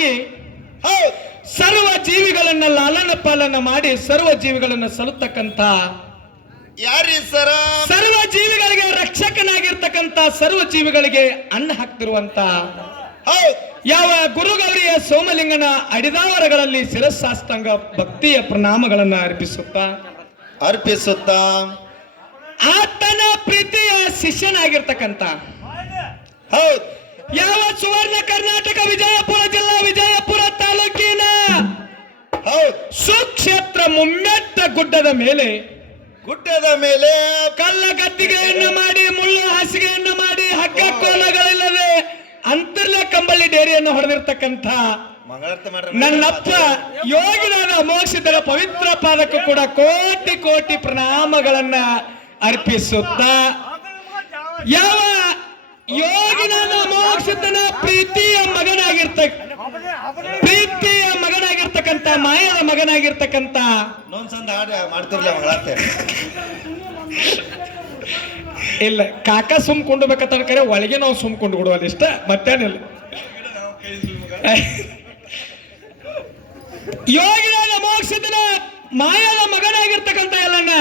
ರಕ್ಷಕನಾಗಿ ಸರ್ವ ಜೀವಿಗಳನ್ನ ಲಾಲನ ಪಾಲನ ಮಾಡಿ ಸರ್ವ ಜೀವಿಗಳನ್ನ ಸಲುತ್ತಕ್ಕಂತ ಯಾರೀ ಸರ? ಸರ್ವ ಜೀವಿಗಳಿಗೆ ರಕ್ಷಕನಾಗಿರ್ತಕ್ಕಂತ ಸರ್ವ ಜೀವಿಗಳಿಗೆ ಅನ್ನ ಹಾಕ್ತಿರುವಂತ ಯಾವ ಗುರುಗೌರಿಯ ಸೋಮಲಿಂಗನ ಅಡಿದಾವರಗಳಲ್ಲಿ ಶಿರಸಾಷ್ಟಾಂಗ ಭಕ್ತಿಯ ಪ್ರಣಾಮಗಳನ್ನ ಅರ್ಪಿಸುತ್ತಾ ಆತನ ಪ್ರೀತಿಯ ಶಿಷ್ಯನಾಗಿರ್ತಕ್ಕಂತ ಯಾವ ಸುವರ್ಣ ಕರ್ನಾಟಕ ವಿಜಯಪುರ ಜಿಲ್ಲಾ ವಿಜಯಪುರ ತಾಲೂಕಿನ ಸುಕ್ಷೇತ್ರ ಮುಮ್ಮೆಟ್ಟ ಗುಡ್ಡದ ಮೇಲೆ ಕಲ್ಲ ಗದ್ದಿಗೆಯನ್ನು ಮಾಡಿ ಮುಳ್ಳು ಹಾಸಿಗೆಯನ್ನು ಮಾಡಿ ಹಗ್ಗ ಕೋಲಗಳಿಲ್ಲದೆ ಅಂತರ್ಲ ಕಂಬಳಿ ಡೇರಿಯನ್ನು ಹೊಡೆದಿರ್ತಕ್ಕಂಥ ನನ್ನಪ್ಪ ಯೋಗಿನಾದ ಮೋಕ್ಷಿತರ ಪವಿತ್ರ ಪಾದಕ್ಕೂ ಕೂಡ ಕೋಟಿ ಕೋಟಿ ಪ್ರಣಾಮಗಳನ್ನ ಅರ್ಪಿಸುತ್ತ ಯಾವ ಯೋಗಿನಾದ ಮೋಕ್ಷಿತನ ಪ್ರೀತಿಯ ಮಗನಾಗಿರ್ತಕ್ಕಂಥ ಮಾಯದ ಮಗನಾಗಿರ್ತಕ್ಕಂಥ ಇಲ್ಲ ಕಾಕ ಸುಮ್ಕೊಂಡು ಬೇಕಂತ ಒಳಗೆ ನಾವು ಸುಮ್ಕೊಂಡು ಬಿಡುವಲ್ಲ ಇಷ್ಟ ಮತ್ತೇನಿಲ್ಲ. ಯೋಗಿನಾದ ಮೋಕ್ಷಿತನ ಮಾಯದ ಮಗನಾಗಿರ್ತಕ್ಕಂಥ ಎಲ್ಲನ್ನ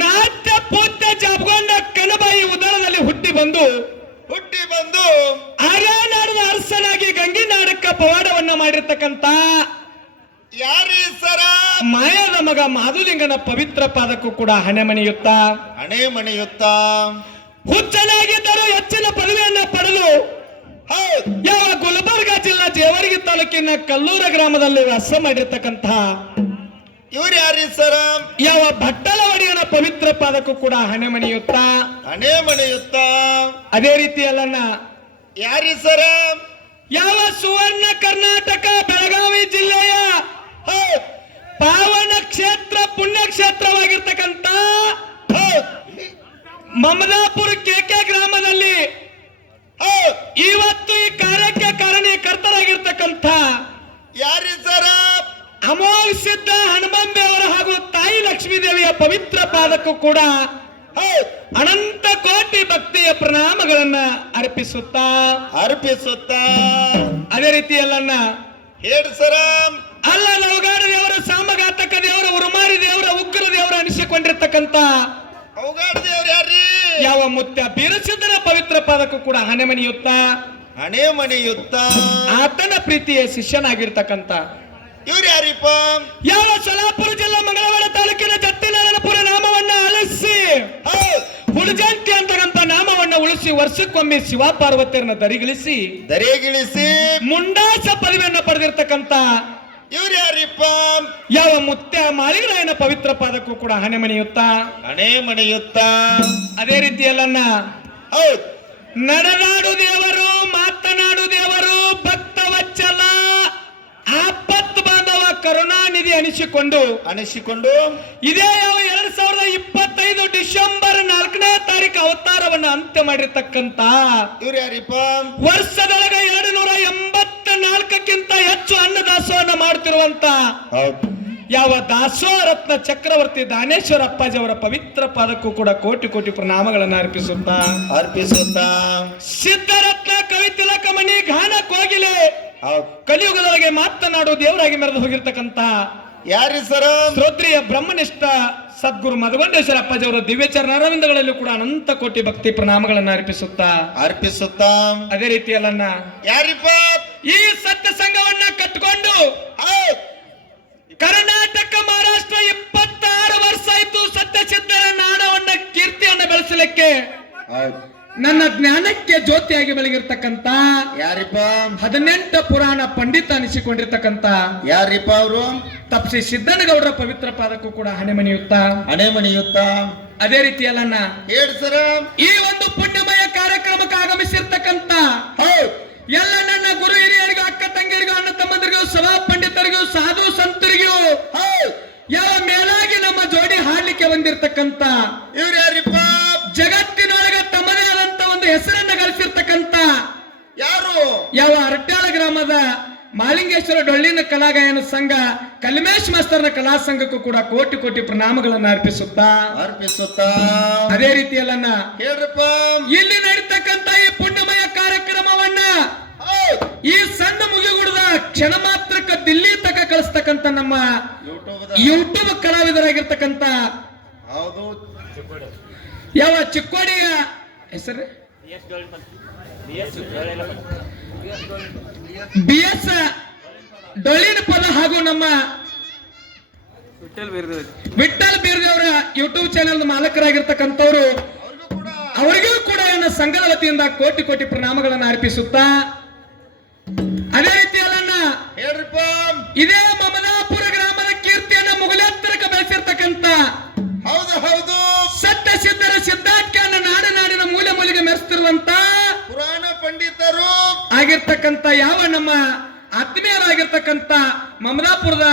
ನಾಟ್ಯ ಪೂತ್ಯ ಜಾಬ್ಗೊಂಡ ಕನಬಾಯಿ ಉದರದಲ್ಲಿ ಹುಟ್ಟಿ ಬಂದು ಆರ್ಯನಾಡದ ಅರಸನಾಗಿ ಗಂಗಿನಾಡಕ್ಕ ಪವಾಡವನ್ನ ಮಾಡಿರ್ತಕ್ಕಂಥ ಯಾರೀ ಸರ? ಮಾಯದ ಮಗ ಮಾಧುಲಿಂಗನ ಪವಿತ್ರ ಪಾದಕ್ಕೂ ಕೂಡ ಹಣೆ ಮಣಿಯುತ್ತ ಹುಚ್ಚನಾಗಿದ್ದರೂ ಹೆಚ್ಚಿನ ಪದವಿಯನ್ನ ಪಡೆದು ಯಾವ ಗುಲ್ಬರ್ಗ ಜಿಲ್ಲಾ ಜೇವರ್ಗಿ ತಾಲೂಕಿನ ಕಲ್ಲೂರ ಗ್ರಾಮದಲ್ಲಿ ವಾಸ ಮಾಡಿರ್ತಕ್ಕಂಥ ಇವ್ರು ಯಾರೀ ಸರ? ಯಾವ ಭಟ್ಟಲವಾಡಿಯನ ಪವಿತ್ರ ಪಾದಕ್ಕೂ ಕೂಡ ಹಣೆ ಮಣಿಯುತ್ತ ಅದೇ ರೀತಿ ಅಲ್ಲನ್ನ ಯಾರೀ ಸರ? ಯಾವ ಸುವರ್ಣ ಕರ್ನಾಟಕ ಬೆಳಗಾವಿ ಜಿಲ್ಲೆಯ ಪಾವನ ಕ್ಷೇತ್ರ ಪುಣ್ಯಕ್ಷೇತ್ರವಾಗಿರ್ತಕ್ಕಂಥ ಮಮದಾಪುರ ಕೆಕೆ ಗ್ರಾಮದಲ್ಲಿ ಇವತ್ತು ಈ ಕಾರ್ಯಕ್ಕೆ ಕಾರಣೀಕರ್ತರಾಗಿರ್ತಕ್ಕಂಥ ಯಾರೀ ಸರ? ಅಮೋಘ ಸಿದ್ಧ ಹನುಮಂಬೆ ಅವರ ಹಾಗೂ ತಾಯಿ ಲಕ್ಷ್ಮೀ ದೇವಿಯ ಪವಿತ್ರ ಪಾದಕ್ಕೂ ಕೂಡ ಅನಂತ ಕೋಟಿ ಭಕ್ತಿಯ ಪ್ರಣಾಮಗಳನ್ನ ಅರ್ಪಿಸುತ್ತಾ ಅದೇ ರೀತಿಯಲ್ಲನ್ನ ಹೇಳಿ ಸರ? ಅಲ್ಲ ನವಗಾಡ ದೇವರ ಸಾಮಘಾತಕ ದೇವರ ಉರುಮಾರಿ ದೇವರ ಉಗ್ರ ದೇವರ ಅನಿಸಿಕೊಂಡಿರ್ತಕ್ಕಂಥ ಅವಗಾಡ ದೇವ್ರ ಯಾರೀ? ಯಾವ ಮುತ್ಯ ಬೀರಸಿದ್ದರ ಪವಿತ್ರ ಪಾದಕ್ಕೂ ಕೂಡ ಹಣೆ ಮಣಿಯುತ್ತ ಆತನ ಪ್ರೀತಿಯ ಶಿಷ್ಯನಾಗಿರ್ತಕ್ಕಂಥ ಇವ್ರು ಯಾರಿಪ್ಪ? ಯಾವ ಸೊಲ್ಲಾಪುರ ಜಿಲ್ಲಾ ಮಂಗಳವಾಡ ತಾಲೂಕಿನ ಜತ್ತಿನಾರಾಯಣಪುರ ನಾಮವನ್ನ ಅಳಿಸಿ ಹುಳಜಂತಿ ಅಂತಕ್ಕಂಥ ನಾಮವನ್ನ ಉಳಿಸಿ ವರ್ಷಕ್ಕೊಮ್ಮೆ ಶಿವ ಪಾರ್ವತಿಯರನ್ನ ದರಿಗಿಳಿಸಿ ಮುಂಡಾಸ ಪದವಿಯನ್ನ ಪಡೆದಿರ್ತಕ್ಕಂಥ ಇವ್ರು ಯಾರಿಪ್ಪ? ಯಾವ ಮುತ್ಯ ಮಾಳಿಗರಾಯನ ಪವಿತ್ರ ಪಾದಕ್ಕೂ ಕೂಡ ಹಣೆ ಮಣಿಯುತ್ತ ಅದೇ ರೀತಿಯಲ್ಲನ್ನ ನಡೆದಾಡು ದೇವರು ಮಾತನಾಡು ದೇವರು ಭಕ್ತ ವಚ್ಚಲ ಆಪತ್ತು ಬಾಂಧವ ಕರುಣಾನಿಧಿ ಅನಿಸಿಕೊಂಡು ಇದೇ ಯಾವ 2025 ಡಿಸೆಂಬರ್ 4ನೇ ತಾರೀಕು ಅವತಾರವನ್ನು ಅಂತ್ಯ ಮಾಡಿರ್ತಕ್ಕಂತ ಇವ್ರು ಯಾರಿಪ್ಪ? ವರ್ಷದೊಳಗೆ 284ಕ್ಕಿಂತ ಹೆಚ್ಚು ಅನ್ನದಾಸೋಹನ ಮಾಡುತ್ತಿರುವಂತ ಯಾವ ದಾಸೋಹ ರತ್ನ ಚಕ್ರವರ್ತಿ ದಾನೇಶ್ವರ ಅಪ್ಪಾಜಿ ಅವರ ಪವಿತ್ರ ಪಾದಕ್ಕೂ ಕೂಡ ಕೋಟಿ ಕೋಟಿ ಪ್ರಣಾಮಗಳನ್ನು ಅರ್ಪಿಸುತ್ತಾ ಸಿದ್ಧರತ್ನ ಕವಿ ತಿಲಕಮಣಿ ಗಾನ ಕೋಗಿಲೆ ಕಲಿಯುಗದೊಳಗೆ ಮಾತನಾಡು ದೇವರಾಗಿ ಮೆರೆದು ಹೋಗಿರ್ತಕ್ಕಂತ ಯಾರಿ ಸರ? ಶ್ರೋತ್ರಿಯ ಬ್ರಹ್ಮನಿಷ್ಠ ಸದ್ಗುರು ಮಧುಗೊಂಡೇಶ್ವರ ಅಪ್ಪಾಜಿ ಅವರ ದಿವ್ಯಚರಣ ಅರವಿಂದಗಳಲ್ಲೂ ಕೂಡ ಅನಂತ ಕೋಟಿ ಭಕ್ತಿ ಪ್ರಣಾಮಗಳನ್ನು ಅರ್ಪಿಸುತ್ತಾ ಅದೇ ರೀತಿಯಲ್ಲನ್ನ ಯಾರಿಪ್ಪ? ಈ ಸತ್ಯ ಸಂಘವನ್ನ ಕಟ್ಟಿಕೊಂಡು ಕರ್ನಾಟಕ ಮಹಾರಾಷ್ಟ್ರ 26 ವರ್ಷ ಆಯ್ತು ಸತ್ಯ ಸಿದ್ಧರ ನಾಡವನ್ನ ಕೀರ್ತಿಯನ್ನ ಬೆಳೆಸಲಿಕ್ಕೆ ನನ್ನ ಜ್ಞಾನಕ್ಕೆ ಜ್ಯೋತಿಯಾಗಿ ಬೆಳಗಿರ್ತಕ್ಕಂತ ಯಾರಿಪ್ಪ? 18 ಪುರಾಣ ಪಂಡಿತ ಅನಿಸಿಕೊಂಡಿರ್ತಕ್ಕಂತ ಯಾರಿಪ್ಪ ಅವರು? ತಪ್ಸಿ ಸಿದ್ದನಗೌಡರ ಪವಿತ್ರ ಪಾದಕ್ಕೂ ಕೂಡ ಹಣೆ ಮಣಿಯುತ್ತ ಅದೇ ರೀತಿಯಲ್ಲನ್ನ ಹೇಳಿ ಸರ? ಈ ಒಂದು ಪುಣ್ಯಮಯ ಕಾರ್ಯಕ್ರಮಕ್ಕೆ ಆಗಮಿಸಿರ್ತಕ್ಕಂತ ಎಲ್ಲ ನನ್ನ ಗುರು ಹಿರಿಯರಿಗೂ ಅಕ್ಕ ತಂಗಿಯರಿಗೂ ಅಣ್ಣ ತಮ್ಮಂದರಿಗೂ ಸಭಾ ಪಂಡಿತರಿಗೂ ಸಾಧು ಸಂತರಿಗೂ ಯಾವ ಮೇಲಾಗಿ ನಮ್ಮ ಜೋಡಿ ಹಾಡ್ಲಿಕ್ಕೆ ಬಂದಿರತಕ್ಕಂತ ಇವ್ರು ಯಾರಿಪ್ಪ? ಜಗತ್ತಿನೊಳಗೆ ತಮ್ಮದೇ ಆದಂತ ಒಂದು ಹೆಸರನ್ನ ಗಳಿಸಿರ್ತಕ್ಕಂತ ಯಾರು? ಯಾವ ಅರಟ್ಯಾಳ ಗ್ರಾಮದ ಮಾಲಿಂಗೇಶ್ವರ ಡೊಳ್ಳಿನ ಕಲಾಗಾಯನ ಸಂಘ ಕಲ್ಮೇಶ್ ಮಾಸ್ತರ್ನ ಕಲಾ ಸಂಘಕ್ಕೂ ಕೂಡ ಕೋಟಿ ಕೋಟಿ ಪ್ರಣಾಮಗಳನ್ನು ಅರ್ಪಿಸುತ್ತಾ ಅದೇ ರೀತಿಯಲ್ಲನ್ನ ಹೇಳ್ರಪ್ಪ, ಇಲ್ಲಿ ನಡೀತಕ್ಕಂತ ಈ ಪುಣ್ಯಮಯ ಕಾರ್ಯಕ್ರಮವನ್ನ ಈ ಕ್ಷಣ ಮಾತ್ರಕ್ಕ ದಿಲ್ಲಿ ತಕ ಕಳಿಸ್ತಕ್ಕಂತ ನಮ್ಮ ಯೂಟ್ಯೂಬ್ ಕಲಾವಿದರಾಗಿರ್ತಕ್ಕಂತ ಹೌದು ಯಾವ ಚಿಕ್ಕೋಡಿಯ ಹೆಸರು BS ಡೊಳ್ಳಿನ ಪದ ಹಾಗೂ ನಮ್ಮ ವಿಠಲ್ ಬೀರ್ದೇವರ ಯೂಟ್ಯೂಬ್ ಚಾನೆಲ್ ಮಾಲಕರಾಗಿರ್ತಕ್ಕಂಥವ್ರು ಅವರಿಗೂ ಕೂಡ ನನ್ನ ಸಂಘದ ವತಿಯಿಂದ ಕೋಟಿ ಕೋಟಿ ಪ್ರಣಾಮಗಳನ್ನು ಅರ್ಪಿಸುತ್ತಾ ಅದೇ ರೀತಿಯಲ್ಲ ಹೇಳ್ರಿಪ್ಪ ಇದೇ ಮಮದಾಪುರ ಗ್ರಾಮದ ಕೀರ್ತಿಯನ್ನ ಮುಗಲೆತ್ತರಕ್ಕೆ ಬೆಳೆಸಿರ್ತಕ್ಕಂಥ ಹೌದು ಹೌದು ಸತ್ಯ ಸಿದ್ಧರ ಸಿದ್ಧಾಖ್ಯಾನ ನಾಡಿನ ಮೂಲೆ ಮೂಲೆಗೆ ಮೆರೆಸ್ತಿರುವಂತ ಪುರಾಣ ಪಂಡಿತರು ಆಗಿರ್ತಕ್ಕಂಥ ಯಾವ ನಮ್ಮ ಆತ್ಮೀಯರಾಗಿರ್ತಕ್ಕಂಥ ಮಮದಾಪುರದ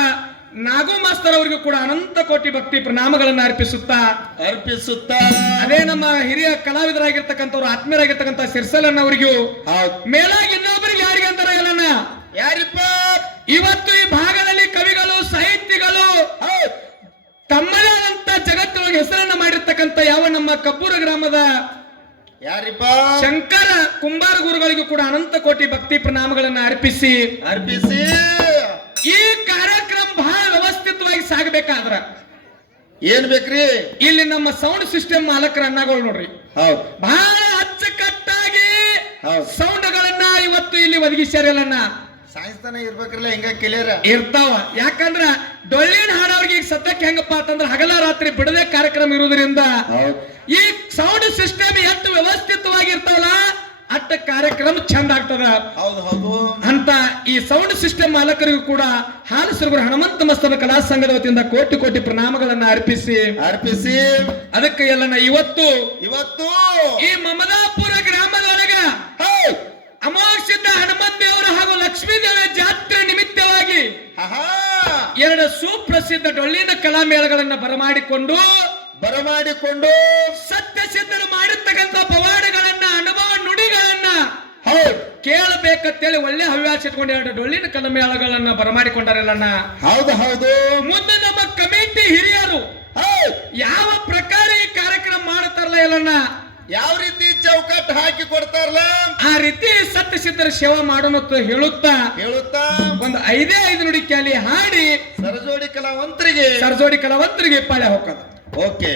ನಾಗು ಮಾಸ್ತರ್ ಅವರಿಗೂ ಕೂಡ ಅನಂತ ಕೋಟಿ ಭಕ್ತಿ ಪ್ರಣಾಮಗಳನ್ನು ಅರ್ಪಿಸುತ್ತಾ ಅದೇ ನಮ್ಮ ಹಿರಿಯ ಕಲಾವಿದರಾಗಿರ್ತಕ್ಕಂಥವ್ರು ಆತ್ಮೀಯರಾಗಿರ್ತಕ್ಕಂಥ ಸಿರ್ಸಲನ್ನ ಅವರಿಗೂ ಮೇಲಾಗಿ ಇನ್ನೊಬ್ಬರಿಗೆ ಯಾರಿಗೆ ಅಂತಾರ ಎಲ್ಲನ್ನ ಯಾರಿಪ್ಪ ಇವತ್ತು ಈ ಭಾಗದಲ್ಲಿ ಕವಿಗಳು ಸಾಹಿತಿಗಳು ತಮ್ಮದೇ ಆದಂತ ಜಗತ್ತೊಳಗೆ ಹೆಸರನ್ನ ಮಾಡಿರ್ತಕ್ಕಂಥ ಯಾವ ನಮ್ಮ ಕಬ್ಬೂರ ಗ್ರಾಮದ ಯಾರಿಪ್ಪ ಶಂಕರ ಕುಂಬಾರ ಗುರುಗಳಿಗೂ ಕೂಡ ಅನಂತ ಕೋಟಿ ಭಕ್ತಿ ಪ್ರಣಾಮಗಳನ್ನು ಅರ್ಪಿಸಿ ಈ ಕಾರ್ಯಕ್ರಮ ಬಹಳ ವ್ಯವಸ್ಥಿತವಾಗಿ ಸಾಗಬೇಕಾದ್ರ ಏನ್ ಬೇಕ್ರಿ ಇಲ್ಲಿ ನಮ್ಮ ಸೌಂಡ್ ಸಿಸ್ಟಮ್ ಮಾಲಕರ ಅನ್ನಗಳು ನೋಡ್ರಿ ಹೌದು ಬಹಳ ಅಚ್ಚುಕಟ್ಟಾಗಿ ಹೌದು ಸೌಂಡ್ಗಳನ್ನ ಇವತ್ತು ಇಲ್ಲಿ ಒದಗಿಸ್ಯಾರಲ್ಲನ್ನ ಸಾಯಿಸ್ತಾನೆ ಇರ್ಬೇಕ್ರಲ್ಲ ಹಿಂಗ ಕ್ಲಿಯರ್ ಇರ್ತಾವ ಯಾಕಂದ್ರ ಡೊಳ್ಳಿನ ಹಾಡೋರ್ಗೆ ಈಗ ಸದ್ಯಕ್ಕೆ ಹೆಂಗಪ್ಪ ಅಂತಂದ್ರ ಹಗಲ ರಾತ್ರಿ ಬಿಡದೆ ಕಾರ್ಯಕ್ರಮ ಇರುವುದರಿಂದ ಈ ಸೌಂಡ್ ಸಿಸ್ಟಮ್ ಎಷ್ಟು ವ್ಯವಸ್ಥಿತವಾಗಿ ಇರ್ತಾವಲ್ಲ ಅಟ್ಟ ಕಾರ್ಯಕ್ರಮ ಚಂದ ಆಗ್ತದ ಹೌದು ಹೌದು ಅಂತ ಈ ಸೌಂಡ್ ಸಿಸ್ಟಮ್ ಮಾಲಕರಿಗೂ ಕೂಡ ಹಾಲಸರಗುರು ಹನುಮಂತ ಮಸ್ತನ ಕಲಾ ಸಂಘದ ವತಿಯಿಂದ ಕೋಟಿ ಕೋಟಿ ಪ್ರಣಾಮಗಳನ್ನ ಅರ್ಪಿಸಿ ಅದಕ್ಕೆ ಎಲ್ಲನ ಇವತ್ತು ಈ ಮಮದಾಪುರ ಗ್ರಾಮದೊಳಗ ಅಮೋಘಸಿದ್ಧ ಹನುಮಂತ ದೇವರು ಹಾಗೂ ಲಕ್ಷ್ಮೀ ದೇವಿಯ ಜಾತ್ರೆ ನಿಮಿತ್ತವಾಗಿ ಎರಡು ಸುಪ್ರಸಿದ್ಧ ಡೊಳ್ಳಿನ ಕಲಾ ಮೇಳಗಳನ್ನ ಬರಮಾಡಿಕೊಂಡು ಸತ್ಯ ಸಿದ್ಧರು ಮಾಡಿರ್ತಕ್ಕಂಥ ಪವಾಡಗಳನ್ನ ಅನುಭವ ನುಡಿಗಳನ್ನ ಕೇಳಬೇಕಂತೇಳಿ ಒಳ್ಳೆ ಹವ್ಯಾಸ ಇಟ್ಕೊಂಡು ಎರಡು ಡೊಳ್ಳಿನ ಕಲಾ ಮೇಳಗಳನ್ನ ಬರಮಾಡಿಕೊಂಡಾರಲ್ಲಣ್ಣ ಹೌದು ಹೌದು ಮುಂದೆ ನಮ್ಮ ಕಮಿಟಿ ಹಿರಿಯರು ಯಾವ ಪ್ರಕಾರ ಈ ಕಾರ್ಯಕ್ರಮ ಮಾಡುತ್ತಾರಲ್ಲ ಎಲ್ಲಣ್ಣ ಯಾವ ರೀತಿ ಚೌಕಟ್ಟು ಹಾಕಿ ಕೊಡ್ತಾರಲ್ಲ ಆ ರೀತಿ ಸತ್ಯ ಸಿದ್ಧರ ಸೇವಾ ಮಾಡೋಣ ಹೇಳುತ್ತಾ ಒಂದು 5 ನುಡಿ ಕ್ಯಾಲಿ ಹಾಡಿ ಸರಜೋಡಿ ಕಲಾವಂತರಿಗೆ ಪಾಳೆ ಹೋಗ್ತದ ಓಕೆ